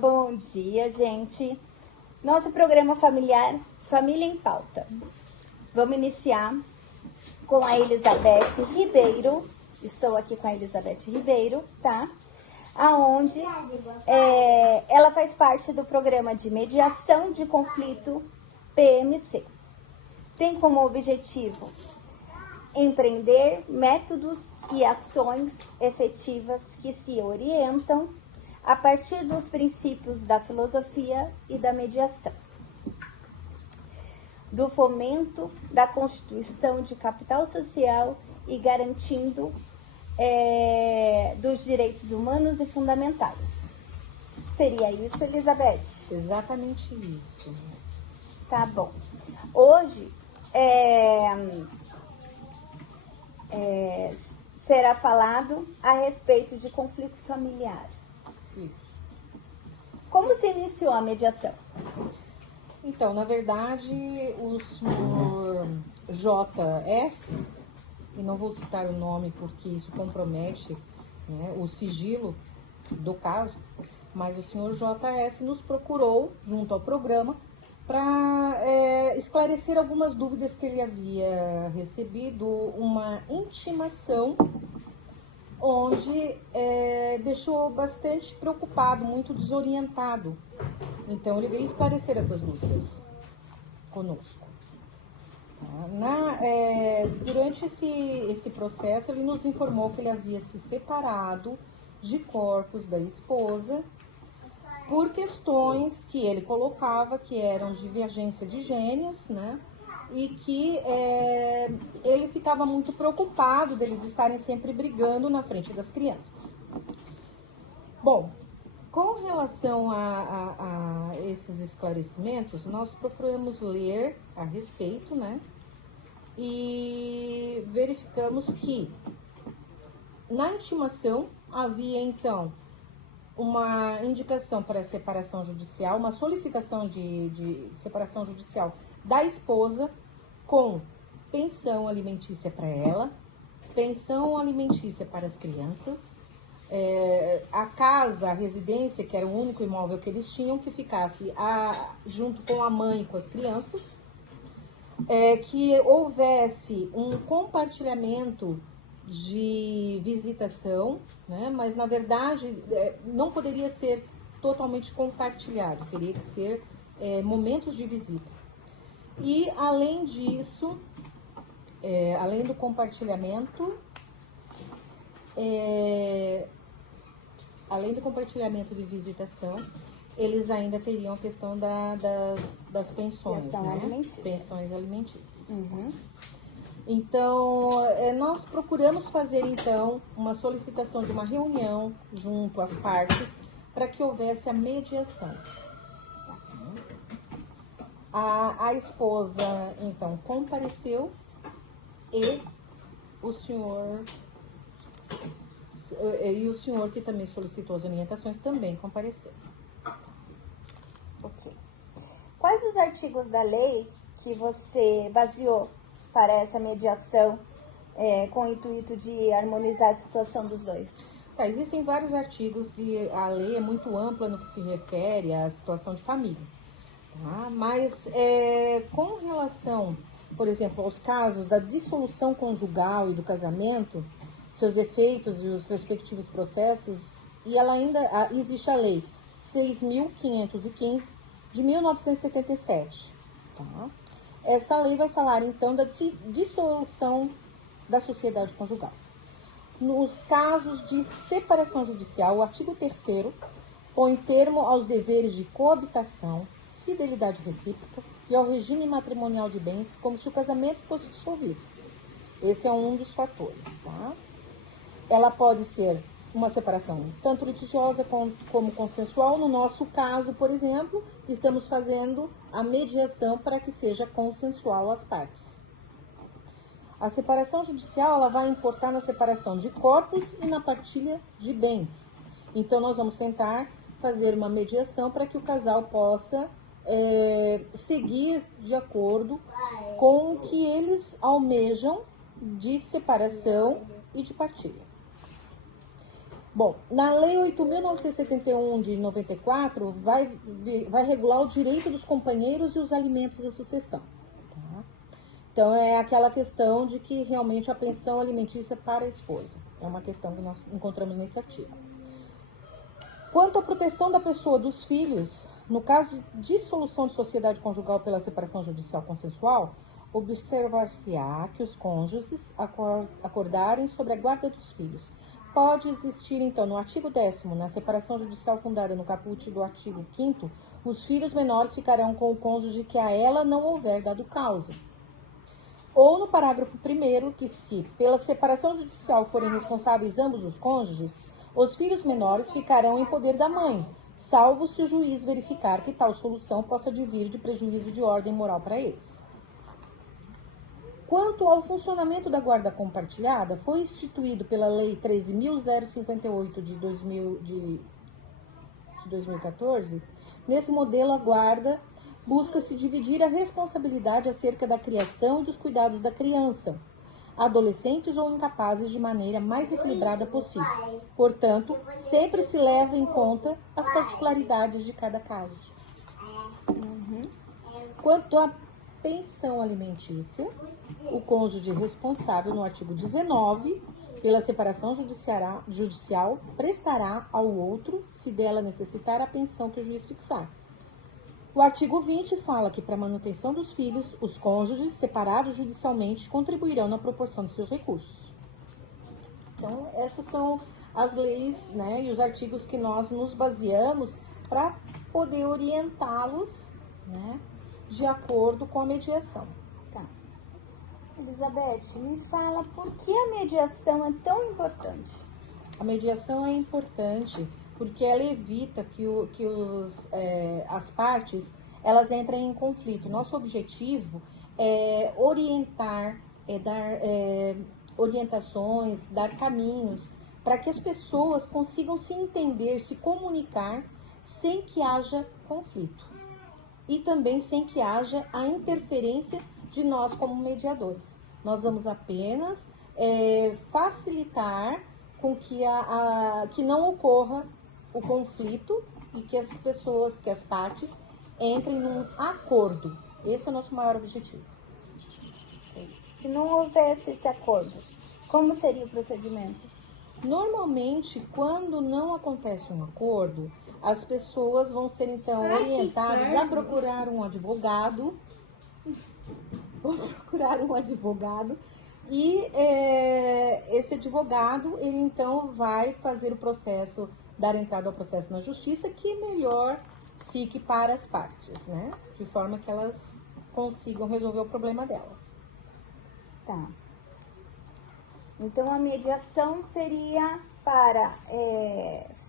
Bom dia, gente. Nosso programa familiar Família em Pauta. Vamos iniciar com a Elizabeth Ribeiro. Estou aqui com a Elizabeth Ribeiro, tá? Aonde ela faz parte do programa de mediação de conflito PMC. Tem como objetivo empreender métodos e ações efetivas que se orientam a partir dos princípios da filosofia e da mediação, do fomento da constituição de capital social e garantindo dos direitos humanos e fundamentais. Seria isso, Elizabeth? Exatamente isso. Tá bom. Hoje será falado a respeito de conflito familiar. Como se iniciou a mediação? Então, na verdade, o senhor JS, e não vou citar o nome porque isso compromete, né, o sigilo do caso, mas o senhor JS nos procurou junto ao programa para esclarecer algumas dúvidas que ele havia recebido, uma intimação onde deixou bastante preocupado, muito desorientado. Então, ele veio esclarecer essas dúvidas conosco. Durante esse processo, ele nos informou que ele havia se separado de corpos da esposa por questões que ele colocava que eram divergência de gênios, né? E que ele ficava muito preocupado deles estarem sempre brigando na frente das crianças. Bom, com relação a esses esclarecimentos, nós procuramos ler a respeito, né? E verificamos que na intimação havia, então, uma indicação para separação judicial, uma solicitação de separação judicial da esposa com pensão alimentícia para ela, pensão alimentícia para as crianças, a casa, a residência, que era o único imóvel que eles tinham, que ficasse junto com a mãe e com as crianças, que houvesse um compartilhamento de visitação, né? Mas na verdade não poderia ser totalmente compartilhado, teria que ser momentos de visita. E além disso, além do compartilhamento, de visitação, eles ainda teriam a questão das pensões, né? Pensões alimentícias. Uhum. Então, nós procuramos fazer, então, uma solicitação de uma reunião junto às partes para que houvesse a mediação. A esposa, então, compareceu e o senhor que também solicitou as orientações também compareceu. Ok. Quais os artigos da lei que você baseou para essa mediação com o intuito de harmonizar a situação dos dois? Existem vários artigos e a lei é muito ampla no que se refere à situação de família. Tá? Mas com relação, por exemplo, aos casos da dissolução conjugal e do casamento, seus efeitos e os respectivos processos, e ela ainda existe a lei 6.515 de 1977. Tá? Essa lei vai falar, então, da dissolução da sociedade conjugal. Nos casos de separação judicial, o artigo 3º põe termo aos deveres de coabitação, fidelidade recíproca e ao regime matrimonial de bens, como se o casamento fosse dissolvido. Esse é um dos fatores, tá? Ela pode ser uma separação tanto litigiosa como consensual. No nosso caso, por exemplo, estamos fazendo a mediação para que seja consensual às partes. A separação judicial, ela vai importar na separação de corpos e na partilha de bens. Então, nós vamos tentar fazer uma mediação para que o casal possa seguir de acordo com o que eles almejam de separação e de partilha. Bom, na Lei 8.971 de 94, vai regular o direito dos companheiros e os alimentos da sucessão. Tá? Então, é aquela questão de que realmente a pensão alimentícia para a esposa. É uma questão que nós encontramos nesse artigo. Quanto à proteção da pessoa dos filhos, no caso de dissolução de sociedade conjugal pela separação judicial consensual, observar-se-á que os cônjuges acordarem sobre a guarda dos filhos. Pode existir, então, no artigo 10º, na separação judicial fundada no caput do artigo 5º, os filhos menores ficarão com o cônjuge que a ela não houver dado causa. Ou no parágrafo 1º, que se pela separação judicial forem responsáveis ambos os cônjuges, os filhos menores ficarão em poder da mãe, salvo se o juiz verificar que tal solução possa advir de prejuízo de ordem moral para eles. Quanto ao funcionamento da guarda compartilhada, foi instituído pela Lei 13.058 de 2014. Nesse modelo, a guarda busca-se dividir a responsabilidade acerca da criação e dos cuidados da criança, adolescentes ou incapazes de maneira mais equilibrada possível. Portanto, sempre se leva em conta as particularidades de cada caso. Quanto à pensão alimentícia, o cônjuge responsável no artigo 19, pela separação judicial, prestará ao outro, se dela necessitar, a pensão que o juiz fixar. O artigo 20 fala que, para a manutenção dos filhos, os cônjuges separados judicialmente contribuirão na proporção de seus recursos. Então, essas são as leis, né, e os artigos que nós nos baseamos para poder orientá-los, né, de acordo com a mediação. Tá. Elizabeth, me fala por que a mediação é tão importante? A mediação é importante porque ela evita que as partes elas entrem em conflito. Nosso objetivo é orientar, dar orientações, dar caminhos para que as pessoas consigam se entender, se comunicar sem que haja conflito. E também sem que haja a interferência de nós como mediadores. Nós vamos apenas facilitar com que, que não ocorra o conflito e que as pessoas, que as partes entrem num acordo. Esse é o nosso maior objetivo. Se não houvesse esse acordo, como seria o procedimento? Normalmente, quando não acontece um acordo, as pessoas vão ser, então, orientadas a procurar um advogado. E esse advogado, ele, então, vai fazer o processo, dar entrada ao processo na justiça, que melhor fique para as partes, né? De forma que elas consigam resolver o problema delas. Tá. Então, a mediação seria para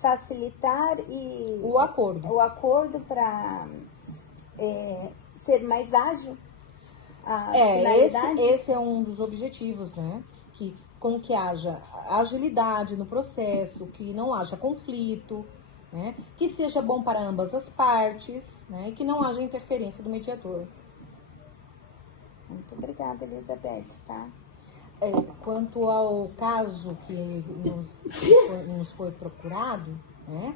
facilitar o acordo para ser mais ágil a finalidade? Esse é um dos objetivos, né? Com que haja agilidade no processo, que não haja conflito, né? Que seja bom para ambas as partes, né? E que não haja interferência do mediador. Muito obrigada, Elizabeth, tá? Quanto ao caso que nos foi procurado, né?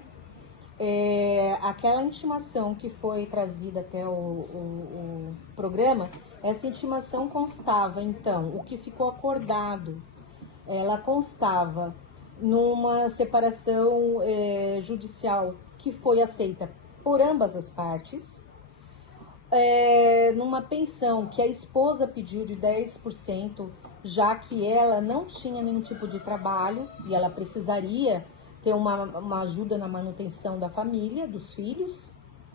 Aquela intimação que foi trazida até o programa, essa intimação constava, então, o que ficou acordado, ela constava numa separação judicial que foi aceita por ambas as partes, numa pensão que a esposa pediu de 10%, já que ela não tinha nenhum tipo de trabalho e ela precisaria ter uma ajuda na manutenção da família, dos filhos,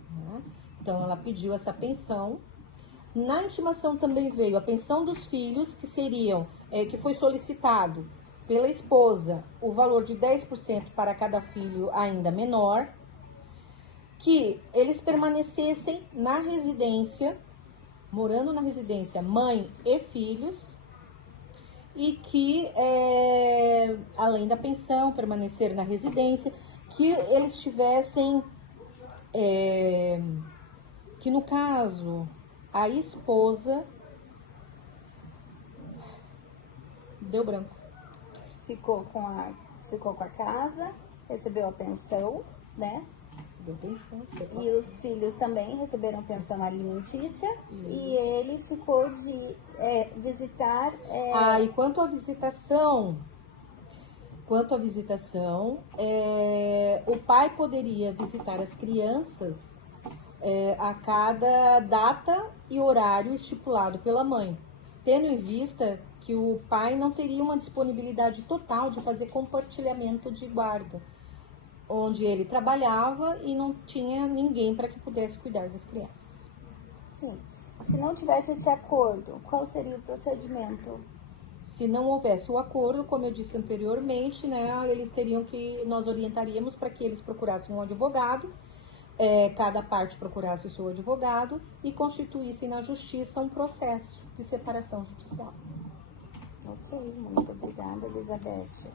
né? Então ela pediu essa pensão. Na intimação também veio a pensão dos filhos, que seriam, que foi solicitado pela esposa o valor de 10% para cada filho ainda menor, que eles permanecessem na residência, morando na residência, mãe e filhos, e que, além da pensão, permanecer na residência, que eles tivessem, que no caso, a esposa, deu branco. Ficou com a... ficou com a casa, recebeu a pensão, né? Recebeu pensão. E os filhos também receberam pensão alimentícia. E ele ficou de visitar... E quanto à visitação, o pai poderia visitar as crianças a cada data e horário estipulado pela mãe, tendo em vista que o pai não teria uma disponibilidade total de fazer compartilhamento de guarda, onde ele trabalhava e não tinha ninguém para que pudesse cuidar das crianças. Sim. Se não tivesse esse acordo, qual seria o procedimento? Se não houvesse o acordo, como eu disse anteriormente, né, nós orientaríamos para que eles procurassem um advogado, cada parte procurasse o seu advogado e constituíssem na justiça um processo de separação judicial. Ok, muito obrigada, Elizabeth.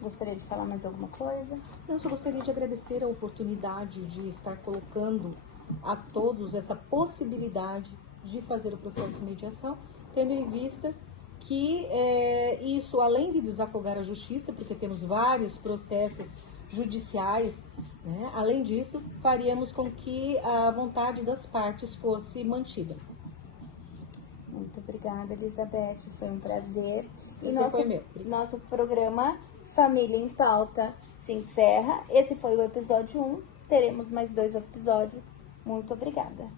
Gostaria de falar mais alguma coisa? Eu só gostaria de agradecer a oportunidade de estar colocando a todos essa possibilidade de fazer o processo de mediação, tendo em vista que isso, além de desafogar a justiça, porque temos vários processos judiciais, né? Além disso, faríamos com que a vontade das partes fosse mantida. Muito obrigada, Elizabeth. Foi um prazer. E nosso programa Família em Pauta se encerra. Esse foi o episódio 1. Teremos mais 2 episódios. Muito obrigada.